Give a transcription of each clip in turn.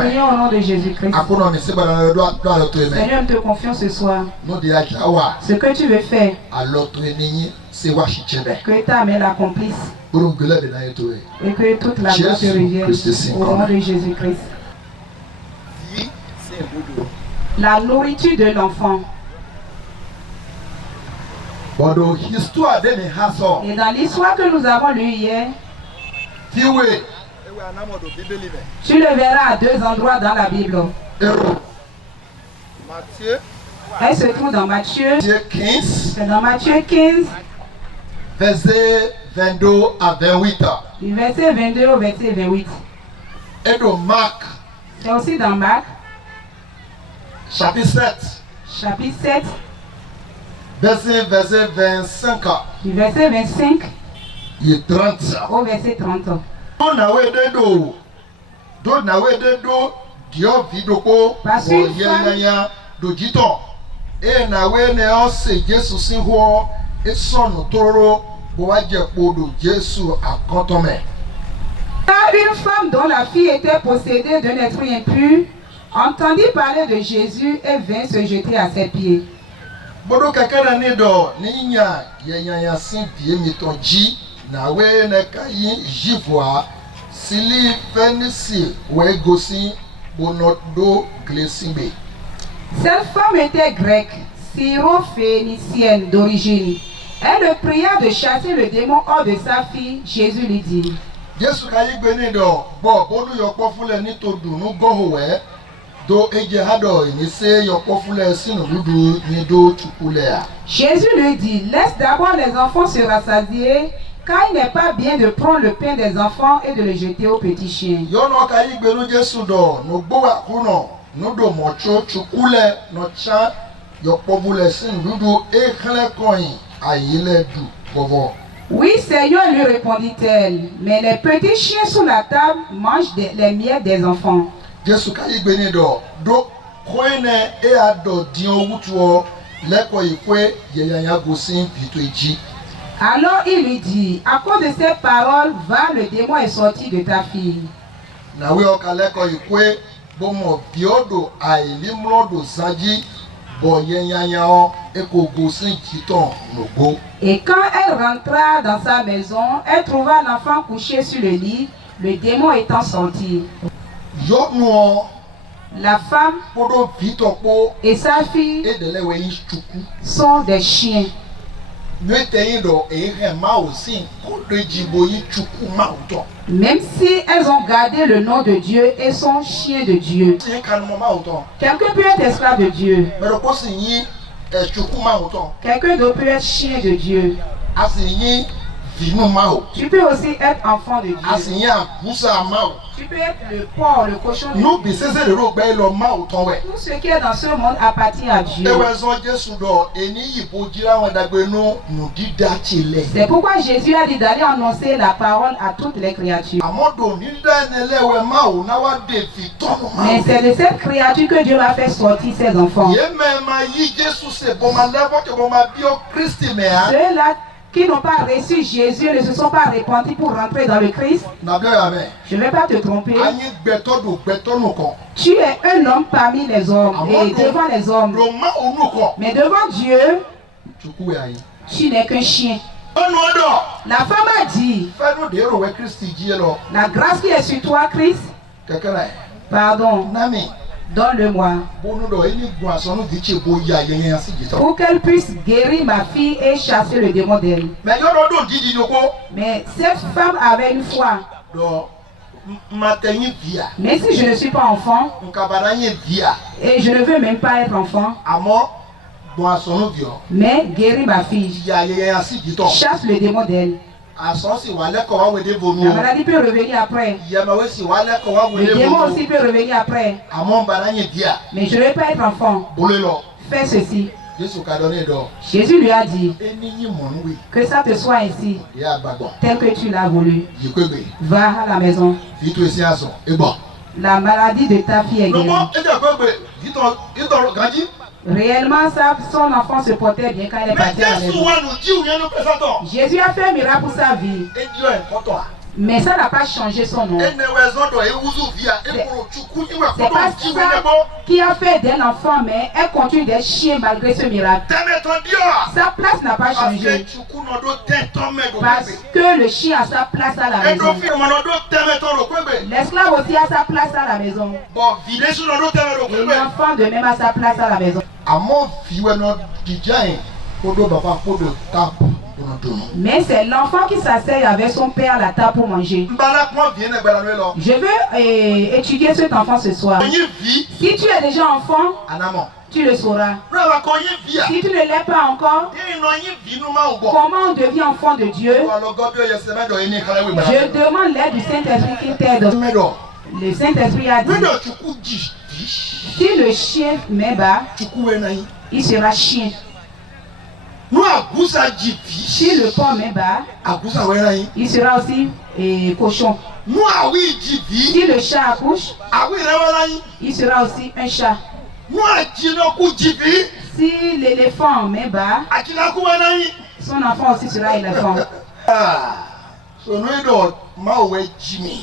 prions au nom de Jésus-Christ. Seigneur, nous te confions ce soir. Ce que tu veux faire, que ta main l'accomplisse. Et que toute la gloire te revienne au nom de Jésus-Christ. La nourriture de l'enfant. Et dans l'histoire que nous avons lue hier, tu le verras à deux endroits dans la Bible. Elle se trouve dans Matthieu 15. C'est dans Matthieu 15. Verset 22 à 28. Du verset 22 au verset 28. Et dans Marc. C'est aussi dans Marc. Chapitre 7. Chapitre 7. Verset 25. Du verset 25 et 30. Au verset 30. Parce une femme dont la fille était possédée d'un esprit impur entendit parler de Jésus et vint se jeter à ses pieds. Cette femme était grecque, syro-phénicienne d'origine. Elle le pria de chasser le démon hors de sa fille. Jésus lui dit: Jésus lui dit: laisse d'abord les enfants se rassasier, car il n'est pas bien de prendre le pain des enfants et de le jeter aux petits chiens. Oui, Seigneur, lui répondit-elle, mais les petits chiens sous la table mangent les miettes des enfants. Alors il lui dit: à cause de ces paroles, va, le démon est sorti de ta fille. Et quand elle rentra dans sa maison, elle trouva l'enfant couché sur le lit, le démon étant sorti. La femme et sa fille sont des chiens. Même si elles ont gardé le nom de Dieu et sont chiens de Dieu. Quelqu'un peut être esclave de Dieu. Quelqu'un d'autre peut être chien de Dieu. Tu peux aussi être enfant de Dieu. Tu peux être le porc, le cochon de Dieu. Tout ce qui est dans ce monde appartient à Dieu. C'est pourquoi Jésus a dit d'aller annoncer la parole à toutes les créatures. Mais c'est de cette créature que Dieu va faire sortir ses enfants. Ceux-là qui n'ont pas reçu Jésus ne se sont pas repentis pour rentrer dans le Christ. Je ne vais pas te tromper. Tu es un homme parmi les hommes et devant les hommes. Mais devant Dieu, tu n'es qu'un chien. La femme a dit: la grâce qui est sur toi, Christ, pardon, donne-le-moi pour qu'elle puisse guérir ma fille et chasser le démon d'elle. Mais cette femme avait une foi. Mais si je ne suis pas enfant et je ne veux même pas être enfant, mais guéris ma fille, chasse le démon d'elle. La maladie peut revenir après. Le démon aussi peut revenir après. Mais je ne veux pas être enfant. Fais ceci. Jésus lui a dit: que ça te soit ainsi, tel que tu l'as voulu. Va à la maison. La maladie de ta fille est guérie. Réellement, son enfant se portait bien quand elle est partie à la maison. Jésus a fait un miracle pour sa vie. Mais ça n'a pas changé son nom. C'est pas ça qui a fait d'un enfant, mais elle continue d'être chien malgré ce miracle. Sa place n'a pas changé. Parce que le chien a sa place à la maison. L'esclave aussi a sa place à la maison. Et l'enfant de même a sa place à la maison. Mais c'est l'enfant qui s'asseye avec son père à la table pour manger. Je veux étudier cet enfant ce soir. Si tu es déjà enfant, tu le sauras. Si tu ne l'es pas encore, comment on devient enfant de Dieu? Je demande l'aide du Saint-Esprit qui t'aide. Le Saint-Esprit a dit, si le chien met bas, il sera chien. Si le porc met bas, il sera aussi cochon. Si le chat accouche, il sera aussi un chat. Si l'éléphant met bas, son enfant aussi sera éléphant.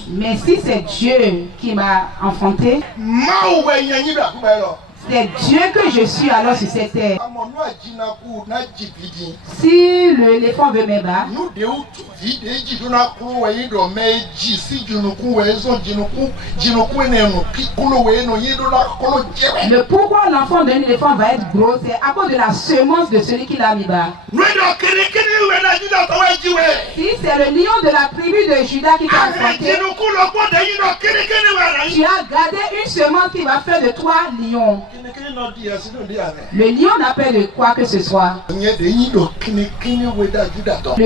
Mais si c'est Dieu qui m'a enfanté, c'est Dieu que je suis alors sur cette terre. Si l'éléphant veut me battre, le pourquoi l'enfant d'un éléphant va être gros, c'est à cause de la semence de celui qui l'a mis bas. Si c'est le lion de la tribu de Judas qui t'a enfanté, tu as gardé une semence qui va faire de toi lion. Le lion n'a pas de quoi que ce soit. Le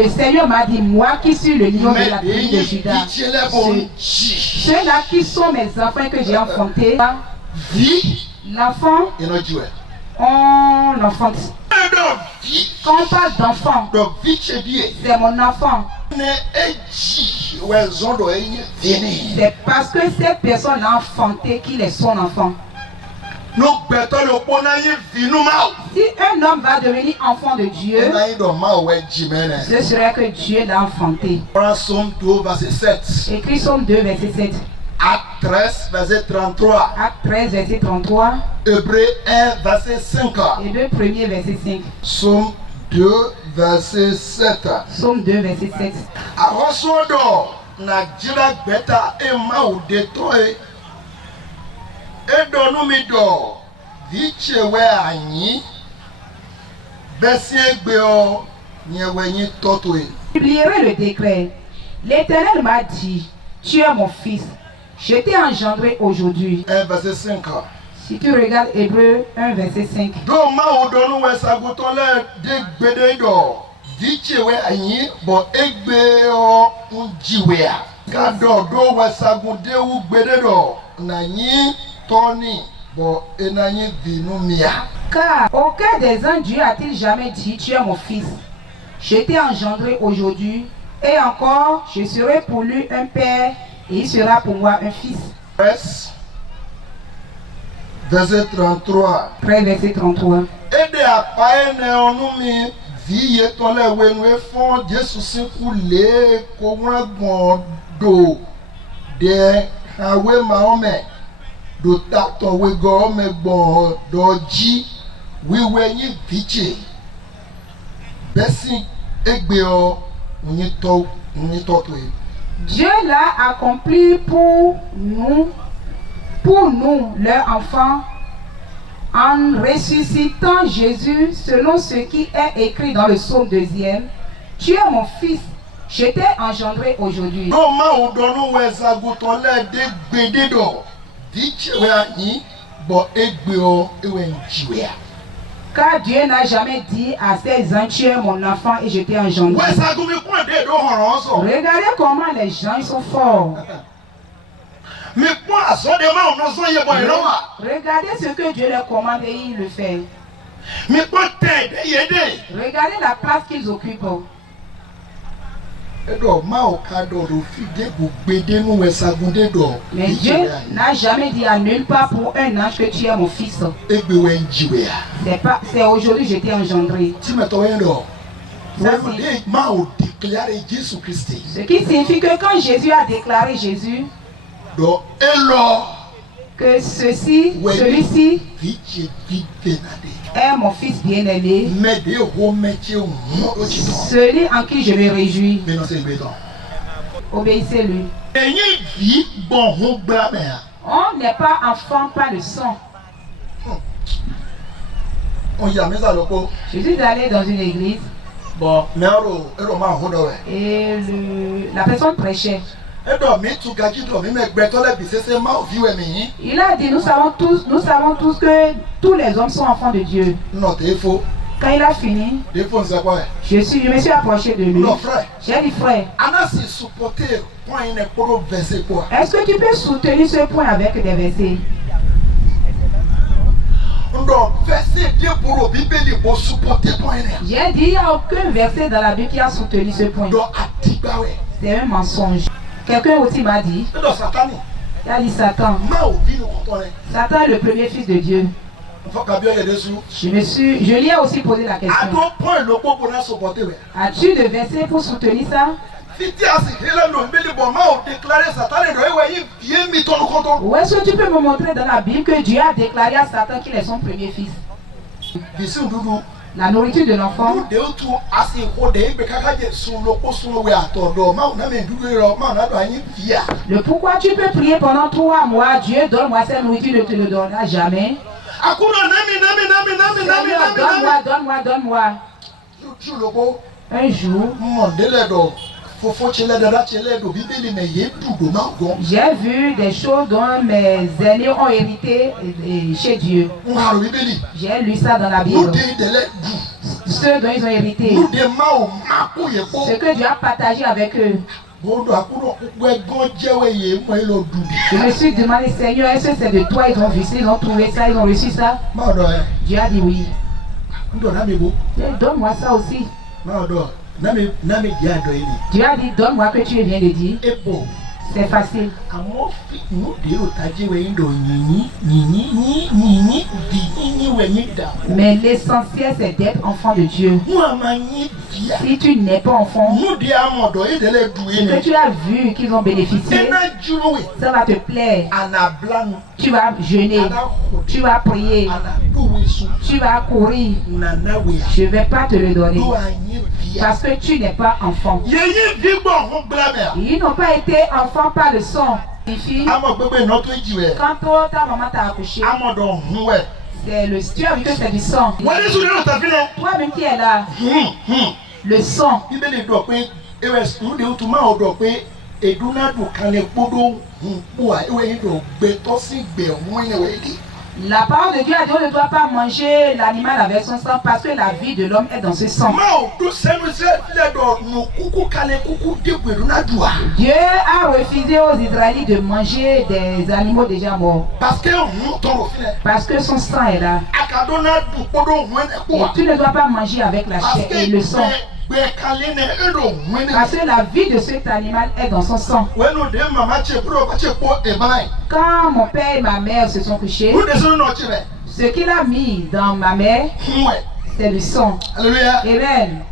Seigneur m'a dit, moi qui suis le lion de la tribu de Judas, ceux-là qui sont mes enfants que j'ai enfantés, l'enfant, on enfante. Quand on parle d'enfant, c'est mon enfant. C'est parce que cette personne l'a enfanté qu'il est son enfant. Si un homme va devenir enfant de Dieu, ce serait que Dieu l'a enfanté. Écrit Somme 2, verset 7. Acte 13, verset 33. Acte 13, verset 33. Hébreux 1, verset 5. Hébreux 1er, verset 5. Somme 2, verset 7. Somme 2, verset 7. Ahosodo na jira beta ema udetoe. Edonumido vichewe anyi besiengbeo nyewenyi totoe. Publierai le décret. L'Éternel m'a dit, tu es mon fils, je t'ai engendré aujourd'hui. 1 verset 5. Si tu regardes Hébreux 1 verset 5. Doma odonu wesagutole de gbededo vichewe anyi bo egbeo unjiwea. Kado do wesagunde u gbededo na nyi toni bo enanyi vinumia. Car aucun des uns Dieu a-t-il jamais dit, tu es mon fils, je t'ai engendré aujourd'hui, et encore je serai pour lui un père et il sera pour moi un fils. Verset 33. 13 verset 33. Ede apaene onumi viye tole wenwe fon Jesu sinku le ko won do de awe maome do tato we go me gbon doji wiwe yin viche besi egbe o ni to to. Dieu l'a accompli pour nous, leurs enfants, en ressuscitant Jésus selon ce qui est écrit dans le psaume 2e. Tu es mon fils, je t'ai engendré aujourd'hui. Car Dieu n'a jamais dit à ses ans, tu es mon enfant et je t'ai engendré. Regardez comment les gens ils sont forts. Regardez ce que Dieu leur commande et ils le font. Regardez la place qu'ils occupent. Mais Dieu n'a jamais dit à nulle part pour un ange que tu es mon fils. C'est aujourd'hui que je t'ai engendré. Ce qui signifie que quand Jésus a déclaré Jésus, que celui-ci est mon fils bien-aimé, celui en qui je me réjouis. Obéissez-lui. On n'est pas enfant par le sang. Jésus est allé dans une église et la personne prêchait. Il a dit, nous savons tous que tous les hommes sont enfants de Dieu. Quand il a fini, je me suis approché de lui. J'ai dit, frère, est-ce que tu peux soutenir ce point avec des versets? J'ai dit, il n'y a aucun verset dans la Bible qui a soutenu ce point. C'est un mensonge. Quelqu'un aussi m'a dit, il a dit Satan. Satan est le premier fils de Dieu. Je lui ai aussi posé la question. As-tu de versets pour soutenir ça? Ou est-ce que tu peux me montrer dans la Bible que Dieu a déclaré à Satan qu'il est son premier fils? La nourriture de l'enfant. Le pourquoi tu peux prier pendant 3 mois, Dieu donne-moi cette nourriture, ne te le donnera jamais. Seigneur, donne-moi. Un jour, j'ai vu des choses dont mes aînés ont hérité chez Dieu. J'ai lu ça dans la Bible. Ceux dont ils ont hérité. Ce que Dieu a partagé avec eux. Je me suis demandé, Seigneur, est-ce que c'est de toi? Ils ont vu ça, ils ont trouvé ça, ils ont reçu ça. Dieu a dit oui. Donne-moi ça aussi. Dieu a dit, donne-moi que tu viens de dire. C'est facile. Mais l'essentiel, c'est d'être enfant de Dieu. Si tu n'es pas enfant, ce que tu as vu qu'ils ont bénéficié, ça va te plaire. Tu vas jeûner, tu vas prier, tu vas courir. Je ne vais pas te le donner. Parce que tu n'es pas enfant. Ils n'ont pas été enfants par le sang. Quand ta maman t'a accouché, c'est le tu as vu que c'est du sang. Toi-même qui es là, le sang. La parole de Dieu a dit on ne doit pas manger l'animal avec son sang parce que la vie de l'homme est dans ce sang. Dieu a refusé aux Israélites de manger des animaux déjà morts. Parce que son sang est là. Et tu ne dois pas manger avec la chair et le sang. Parce que la vie de cet animal est dans son sang. Quand mon père et ma mère se sont couchés, ce qu'il a mis dans ma mère, c'est le sang. Amen.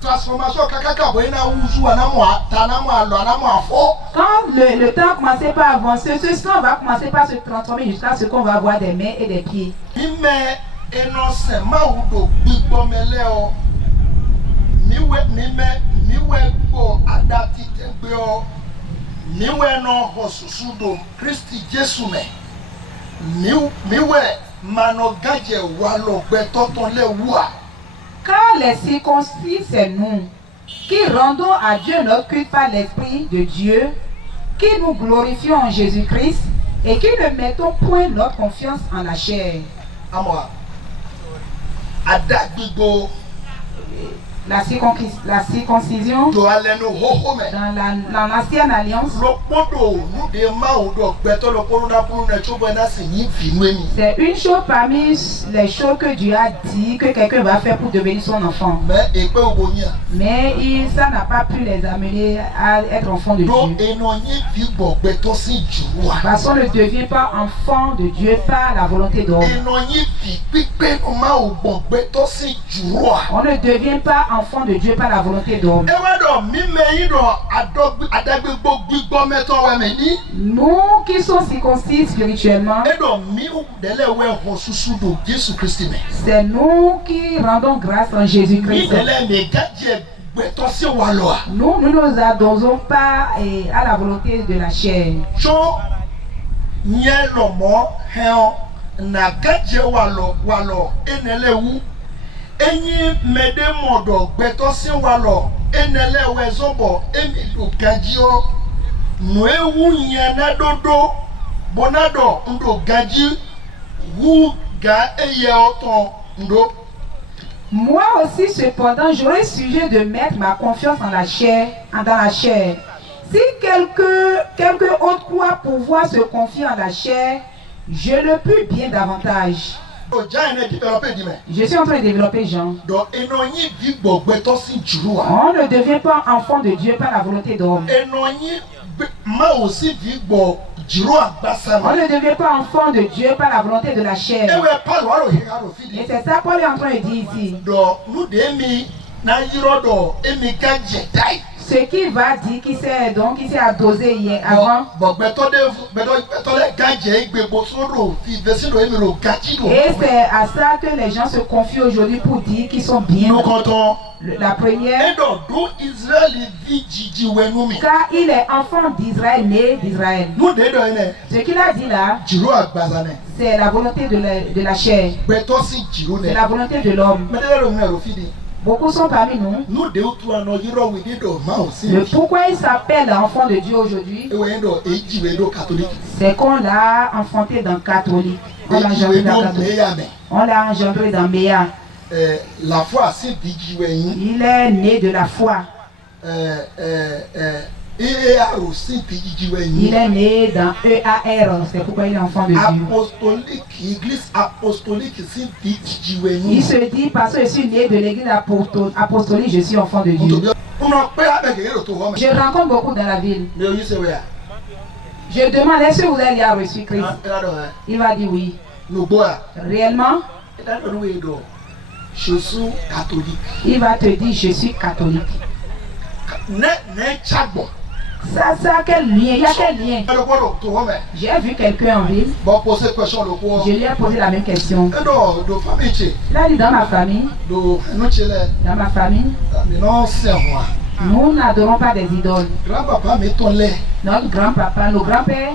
Transformation quand le temps commençait pas à avancer, ce sang va commencer par se transformer jusqu'à ce qu'on va avoir des mains et des pieds. Car les circoncis, c'est nous, qui rendons à Dieu notre culte par l'Esprit de Dieu, qui nous glorifions en Jésus-Christ et qui ne mettons point notre confiance en la chair. La circoncision dans l'ancienne alliance, c'est une chose parmi les choses que Dieu a dit que quelqu'un va faire pour devenir son enfant. Mais ça n'a pas pu les amener à être enfants de Dieu. Parce qu'on ne devient pas enfant de Dieu par la volonté d'homme. On ne devient pas enfant de Dieu par la volonté d'homme. Nous qui sommes circoncis spirituellement, c'est nous qui rendons grâce en Jésus-Christ. Nous ne nous adosons pas à la volonté de la chair. Enyi mede modo gbetosi walo enele wezobo emidu gajio nuewu nyana dodo bonado ndo gaji wu ga eye oton ndo. Moi aussi cependant j'aurais sujet de mettre ma confiance en la chair, dans la chair. Si quelqu'un autre croit pouvoir se confier en la chair, je le puis bien davantage. Je suis en train de développer Jean. On ne devient pas enfant de Dieu par la volonté d'homme. On ne devient pas enfant de Dieu par la volonté de la chair. Et c'est ça Paul est en train de dire ici. Ce qui va dire qui s'est adosé hier avant. Et c'est à ça que les gens se confient aujourd'hui pour dire qu'ils sont bien. La première, car il est enfant d'Israël, né d'Israël. Ce qu'il a dit là, c'est la volonté de la chair. C'est la volonté de l'homme. Beaucoup sont parmi nous. Le pourquoi il s'appelle enfant de Dieu aujourd'hui, c'est qu'on l'a enfanté dans le catholique. On l'a engendré dans Méa. La foi, c'est il est né de la foi. Il est né dans EAR, c'est pourquoi il est enfant de Dieu. Église apostolique, il se dit parce que je suis né de l'église apostolique, je suis enfant de Dieu. Je rencontre beaucoup dans la ville. Je demande est-ce que vous avez reçu Christ? Il va dire oui. Réellement? Je suis catholique. Il va te dire je suis catholique. Ça, quel lien? Il y a quel lien? J'ai vu quelqu'un en ville. Je lui ai posé la même question. Il a dit dans ma famille. Dans ma famille. Nous n'adorons pas des idoles. Notre grand-papa, nos grands-pères,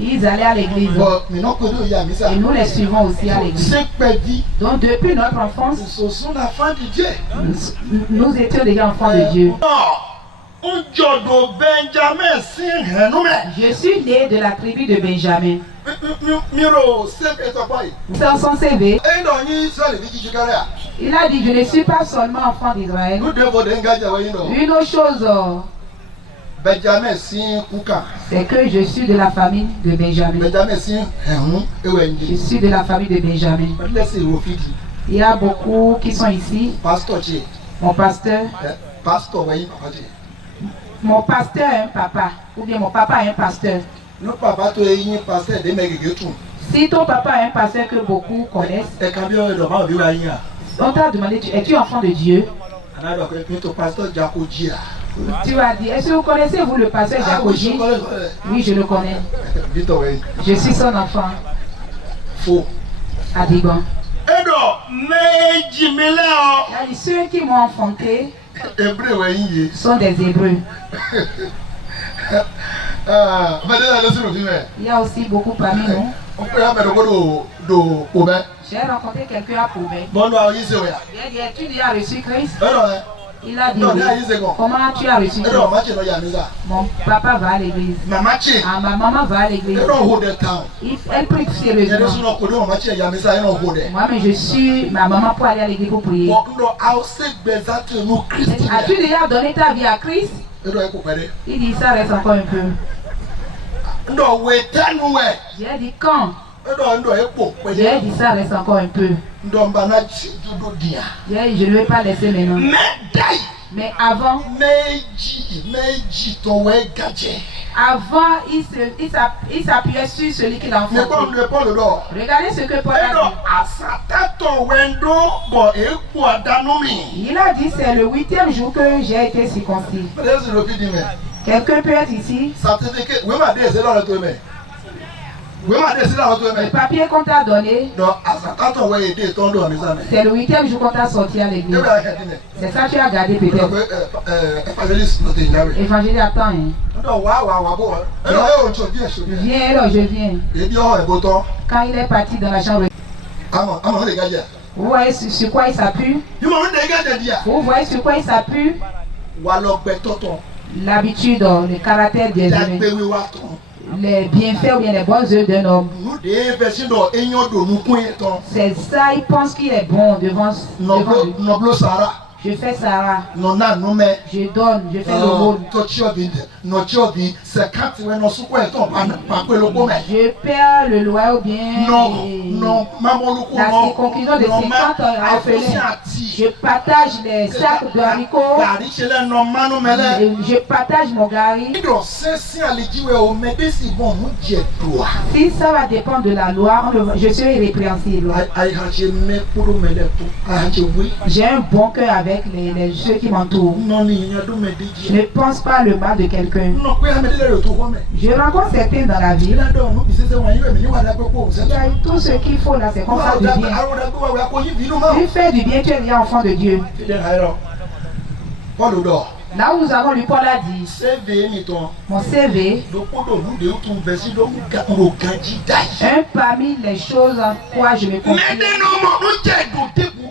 ils allaient à l'église. Et nous les suivons aussi à l'église. Donc depuis notre enfance, nous étions déjà enfants de Dieu. Je suis né de la tribu de Benjamin. Dans son CV, il a dit je ne suis pas seulement enfant d'Israël. Une autre chose, c'est que je suis de la famille de Benjamin. Je suis de la famille de Benjamin. Il y a beaucoup qui sont ici. Mon pasteur. Mon pasteur est un papa, ou bien mon papa est un pasteur. Si ton papa est un pasteur que beaucoup connaissent, on t'a demandé, es-tu enfant de Dieu? Tu vas dire, est-ce que vous connaissez vous le pasteur Jacoji? Oui, je le connais. Je suis son enfant. Faux. Adiban. Ceux qui m'ont enfanté sont des Hébreux. Il y a aussi beaucoup parmi nous. J'ai rencontré quelqu'un à Poubelle. Il a dit, tu as reçu Christ? Il a dit oui. Comment tu as reçu Christ? Mon papa va à l'église. Ma maman va à l'église. Elle prie sérieusement. Moi, mais je suis ma maman pour aller à l'église pour prier. As-tu déjà donné ta vie à Christ? Il dit ça reste encore un peu. J'ai dit quand? J'ai dit ça reste encore un peu. Je ne vais pas laisser maintenant. Mais avant, il s'appuyait sur celui qui l'a enfanté. Regardez ce que Paul a dit. Il a dit c'est le 8e jour que j'ai été circoncis. Quelqu'un peut être ici? Le papier qu'on t'a donné, c'est le 8e jour qu'on t'a sorti à l'église. C'est ça que tu as gardé peut-être. Évangile, attends. Hein. Viens, alors je viens. Quand il est parti dans la chambre, vous voyez sur quoi il s'appuie? Vous voyez sur quoi il s'appuie? L'habitude, le caractère des humains. Les bienfaits ou bien les bonnes œuvres d'un homme. C'est ça, il pense qu'il est bon devant je fais Sarah. Je donne, je fais le rôle. Je perds le loyer ou bien la conclusion de 50 orphelins. Je partage les sacs de haricots. Je partage mon gari. Si ça va dépendre de la loi, je serai irrépréhensible. J'ai un bon cœur avec ceux qui m'entourent. Je ne pense pas le mal de quelqu'un. Je rencontre certains dans la vie. Il y a tout ce qu'il faut là, c'est qu'on fasse du bien. Tu fais du bien, tu es déjà enfant de Dieu. Là où nous avons lu, Paul a dit mon CV, un parmi les choses en quoi je me confie.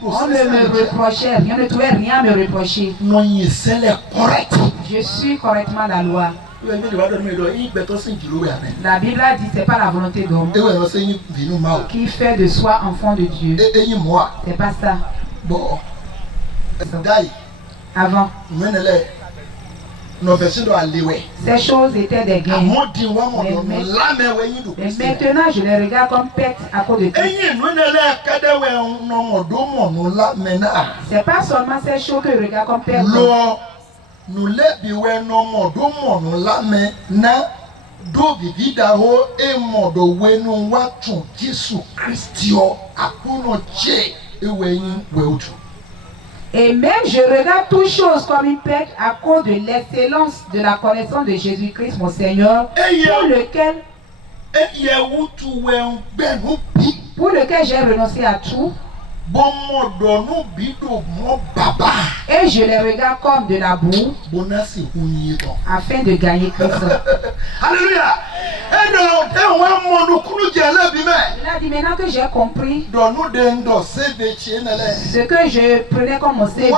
On ne me reprochait rien, on ne trouvait rien à me reprocher. Je suis correctement la loi. La Bible a dit c'est pas la volonté d'homme qui fait de soi enfant de Dieu. C'est pas ça. Avant, ces choses étaient des gains. Mais maintenant, je les regarde comme perte à cause de Christ. C'est pas seulement ces choses que je regarde comme perte. Et même je regarde toutes choses comme une perte à cause de l'excellence de la connaissance de Jésus-Christ, mon Seigneur, pour lequel j'ai renoncé à tout. Et je les regarde comme de la boue afin de gagner Christ. Alléluia. Il a dit maintenant que j'ai compris ce que je prenais comme mon CV.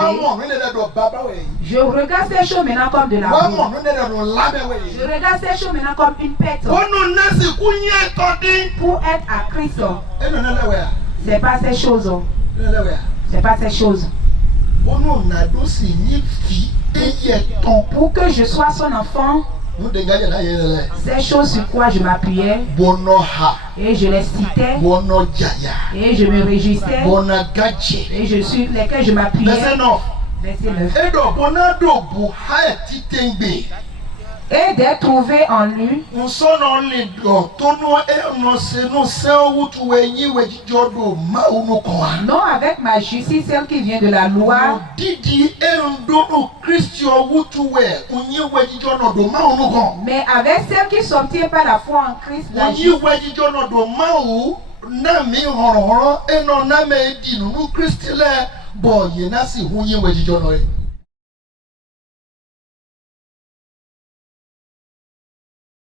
Je regarde ces choses maintenant comme de la boue. Je regarde ces choses maintenant comme une perte pour être à Christ. C'est pas ces choses. C'est pas ces choses. Pour que je sois son enfant, ces choses sur quoi je m'appuyais et je les citais et je me réjouissais et je suis lesquels je m'appuyais. Verset 9. Et d'être trouvé en lui. Non avec ma justice, celle qui vient de la loi. Mais avec celle qui s'obtient par la foi en Christ. La